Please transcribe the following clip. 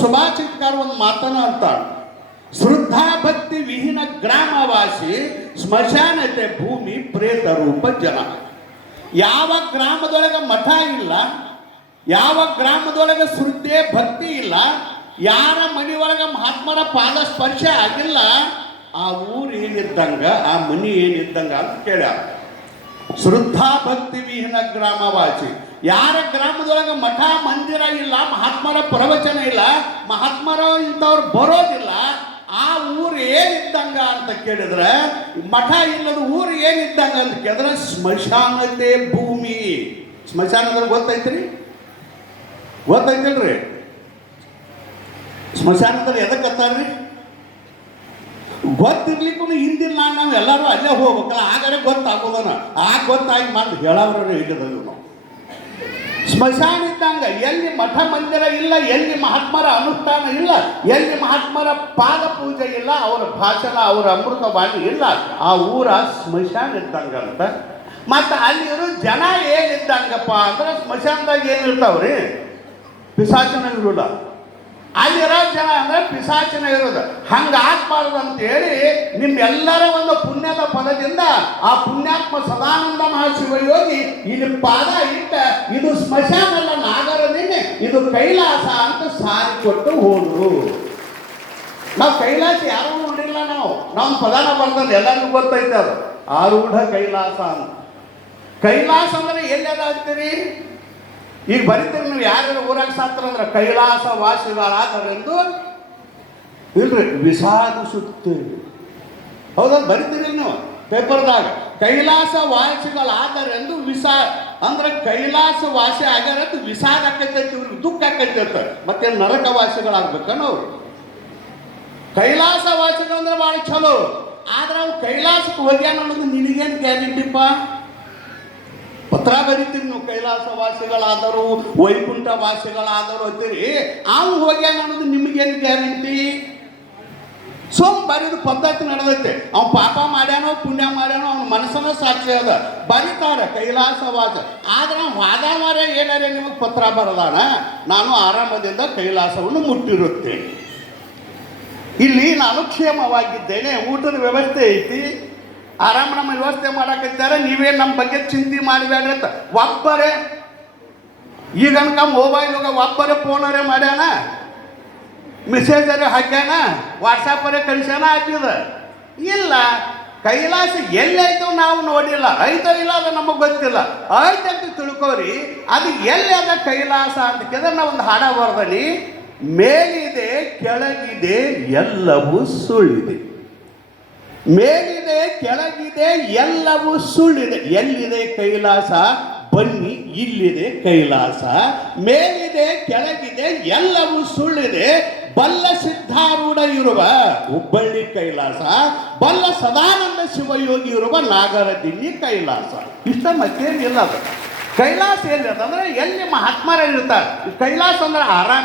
ಸುಭಾಷಿತಕಾರ ಒಂದು ಮಾತನ್ನು ಅಂತಾಳೆ, ಶ್ರದ್ಧಾ ಭಕ್ತಿ ವಿಹೀನ ಗ್ರಾಮವಾಸಿ ಸ್ಮಶಾನತೆ ಭೂಮಿ ಪ್ರೇತ ರೂಪ ಜನ. ಯಾವ ಗ್ರಾಮದೊಳಗೆ ಮಠ ಇಲ್ಲ, ಯಾವ ಗ್ರಾಮದೊಳಗೆ ಶ್ರದ್ಧೆ ಭಕ್ತಿ ಇಲ್ಲ, ಯಾರ ಮನೆಯೊಳಗೆ ಮಹಾತ್ಮರ ಪಾದ ಸ್ಪರ್ಶ ಆಗಿಲ್ಲ, ಆ ಊರು ಏನಿದ್ದಂಗ, ಆ ಮನಿ ಏನಿದ್ದಂಗ ಅಂತ ಕೇಳ್ಯಾರ. ಶ್ರದ್ಧಾ ಭಕ್ತಿ ವಿಹೀನ ಗ್ರಾಮವಾಸಿ, ಯಾರ ಗ್ರಾಮದೊಳಗೆ ಮಠ ಮಂದಿರ ಇಲ್ಲ, ಮಹಾತ್ಮರ ಪ್ರವಚನ ಇಲ್ಲ, ಮಹಾತ್ಮರ ಇಂಥವ್ರು ಬರೋದಿಲ್ಲ, ಆ ಊರು ಏನಿದ್ದಂಗ ಅಂತ ಕೇಳಿದ್ರೆ, ಮಠ ಇಲ್ಲದ ಊರು ಏನಿದ್ದಂಗ ಅಂತ ಕೇಳಿದ್ರೆ ಸ್ಮಶಾನತೆ ಭೂಮಿ. ಸ್ಮಶಾನದಲ್ಲಿ ಗೊತ್ತೈತ್ರಿ? ಗೊತ್ತೈತಿಲ್ರಿ? ಸ್ಮಶಾನದಲ್ಲಿ ಎದಕ್ಕೆ ಅಂತಾರ್ರಿ? ಗೊತ್ತಿರ್ಲಿಕ್ಕೂ ಹಿಂದಿಲ್ಲ, ನಾವು ಎಲ್ಲರೂ ಅಲ್ಲೇ ಹೋಗ್ಬೇಕಲ್ಲ, ಹಾಗಾದ್ರೆ ಗೊತ್ತಾಗೋದನ. ಗೊತ್ತಾಗಿ ಮಾಡಿ ಹೇಳೋರು ಹೇಳಿದ್ರು ನಾವು. ಸ್ಮಶಾನ ಇದ್ದಂಗ ಎಲ್ಲಿ ಮಠ ಮಂದಿರ ಇಲ್ಲ, ಎಲ್ಲಿ ಮಹಾತ್ಮರ ಅನುಷ್ಠಾನ ಇಲ್ಲ, ಎಲ್ಲಿ ಮಹಾತ್ಮರ ಪಾದ ಪೂಜೆ ಇಲ್ಲ, ಅವರ ಭಾಷಣ, ಅವರ ಅಮೃತವಾಣಿ ಇಲ್ಲ, ಆ ಊರ ಸ್ಮಶಾನ ಇದ್ದಂಗಂತ. ಮತ್ತು ಅಲ್ಲಿರೋ ಜನ ಏನಿದ್ದಂಗಪ್ಪ ಅಂದ್ರೆ, ಸ್ಮಶಾನದಾಗ ಏನಿರ್ತಾವ್ರಿ? ಪಿಶಾಚನ ಇರೋಲ್ಲ. ಅಲ್ಲಿರೋ ಜನ ಅಂದ್ರೆ ಪಿಶಾಚನ ಇರೋದು. ಹಂಗಾಗಬಾರ್ದು ಅಂತೇಳಿ ನಿಮ್ಮೆಲ್ಲರ ಒಂದು ಪುಣ್ಯದ ಫಲದಿಂದ ಆ ಪುಣ್ಯಾತ್ಮ ಸದಾನಂದ ಮಹಾಶಿವಯೋಗಿ ಇಲ್ಲಿ ಪಾದ ಇಟ್ಟ, ಇದು ಸ್ಮಶಾನ ಅಲ್ಲ ನಾಗರದಿನ್ನೆ, ಇದು ಕೈಲಾಸ ಅಂತ ಸಾರಿ ಕೊಟ್ಟು ಹೋದ್ರು. ನಾವು ಕೈಲಾಸ ಯಾರೂ ನೋಡಿಲ್ಲ. ನಾವು ಪದಾನ ಬರ್ತದೆ, ಎಲ್ಲರಿಗೂ ಗೊತ್ತೈತೆ ಅದು ಆರೂಢ ಕೈಲಾಸ ಅಂತ. ಕೈಲಾಸ ಅಂದ್ರೆ ಎಲ್ಲೆಲ್ಲ ಆಗ್ತೀರಿ? ಈಗ ಬರೀತೀರಿ ನೀವು, ಯಾರ್ಯಾರು ಊರಾಗ ಸಾತ್ರ ಅಂದ್ರೆ ಕೈಲಾಸ ವಾಸಿಗಳಾದರೆಂದು ಇಲ್ರಿ ವಿಷಾದಿಸುತ್ತೇವೆ. ಹೌದಾ? ಬರೀತೀರಿ ನೀವು ಪೇಪರ್ದಾಗ, ಕೈಲಾಸ ವಾಸಿಗಳಾದರೆಂದು ಅಂದ್ರೆ ಕೈಲಾಸ ವಾಸಿ ಆಗ್ಯಾರಂತ ವಿಷಾದ ಆಕೈತೈತಿ, ಇವ್ರಿಗೆ ದುಃಖ ಆಕೈತೆ. ಮತ್ತೆ ನರಕ ವಾಸಿಗಳಾಗ್ಬೇಕನ್ನ ಅವ್ರು. ಕೈಲಾಸ ವಾಸಿಗಳಂದ್ರೆ ಭಾಳ ಚಲೋ, ಆದ್ರೆ ಅವ್ರು ಕೈಲಾಸಕ್ಕೆ ಹೋಗ್ಯಾನ ಅನ್ನೋದು ನಿನಗೇನು ಗ್ಯಾರಂಟಿಪ್ಪ? ಪತ್ರ ಬರೀತೀರಿ ನೀವು, ಕೈಲಾಸ ವಾಸಿಗಳಾದರು, ವೈಕುಂಠ ವಾಸಿಗಳಾದರು ಅಂತೀರಿ, ಅವು ಹೋಗ್ಯಾನ ಅನ್ನೋದು ನಿಮಗೇನು ಗ್ಯಾರಂಟಿ? ಬರೀದು ಪದ್ಧತಿ ನಡೆದೈತೆ. ಅವ್ನು ಪಾಪ ಮಾಡ್ಯಾನೋ ಪುಣ್ಯ ಮಾಡ್ಯಾನೋ ಅವ್ನ ಮನಸ್ಸನ್ನ ಸಾಕ್ಷಿ ಅದ, ಬರೀತಾರೆ ಕೈಲಾಸ ವಾಸ. ಆದ್ರೆ ವಾದ ಮಾರ ಏನಾರೇ ನಿಮಗೆ ಪತ್ರ ಬರದಾನ, ನಾನು ಆರಾಮದಿಂದ ಕೈಲಾಸವನ್ನು ಮುಟ್ಟಿರುತ್ತೇನೆ, ಇಲ್ಲಿ ನಾನು ಕ್ಷೇಮವಾಗಿದ್ದೇನೆ, ಊಟದ ವ್ಯವಸ್ಥೆ ಐತಿ, ಆರಾಮ ನಮ್ಮ ವ್ಯವಸ್ಥೆ ಮಾಡಾಕಿದ್ದಾರೆ, ನೀವೇನು ನಮ್ಮ ಬಗ್ಗೆ ಚಿಂತೆ ಮಾಡಬೇಡ್ರಿ ಅಂತ ಒಬ್ಬರೇ. ಈಗನ್ಕ ಮೊಬೈಲ್ಗೆ ಒಬ್ಬರೇ ಫೋನರೇ ಮಾಡ್ಯಾನ, ಮೆಸೇಜರೇ ಹಾಕ್ಯಾನ, ವಾಟ್ಸಪ್ಪರೇ ಕಳಿಸ್ಯಾನ, ಹಾಕಿದ ಇಲ್ಲ. ಕೈಲಾಸ ಎಲ್ಲೈತೋ ನಾವು ನೋಡಿಲ್ಲ, ಐತೋ ಇಲ್ಲ ಅದು ನಮಗೆ ಗೊತ್ತಿಲ್ಲ. ಐತಂತ ತಿಳ್ಕೋರಿ, ಅದು ಎಲ್ಲಿ ಅದ ಕೈಲಾಸ ಅಂತ ಕೇಳಿದ್ರೆ ನಾವು ಒಂದು ಹಾಡ ಬರ್ದನಿ, ಮೇಲಿದೆ ಕೆಳಗಿದೆ ಎಲ್ಲವೂ ಸುಳ್ಳಿದೆ, ಮೇಲಿದೆ ಕೆಳಗಿದೆ ಎಲ್ಲವೂ ಸುಳ್ಳಿದೆ, ಎಲ್ಲಿದೆ ಕೈಲಾಸ ಬನ್ನಿ ಇಲ್ಲಿದೆ ಕೈಲಾಸ, ಮೇಲಿದೆ ಕೆಳಗಿದೆ ಎಲ್ಲವೂ ಸುಳ್ಳಿದೆ, ಬಲ್ಲ ಸಿದ್ಧಾರೂಢ ಇರುವ ಹುಬ್ಬಳ್ಳಿ ಕೈಲಾಸ, ಬಲ್ಲ ಸದಾನಂದ ಶಿವಯೋಗಿ ಇರುವ ನಾಗರದಿನ್ನಿ ಕೈಲಾಸ. ಇಷ್ಟ ಮತ್ತೇನಿಲ್ಲ. ಅದು ಕೈಲಾಸ ಎಲ್ಲಿ ಅಂದ್ರೆ ಎಲ್ಲಿ ಮಹಾತ್ಮರ ಇರ್ತಾರೆ. ಕೈಲಾಸ ಅಂದ್ರೆ ಆರಾಮ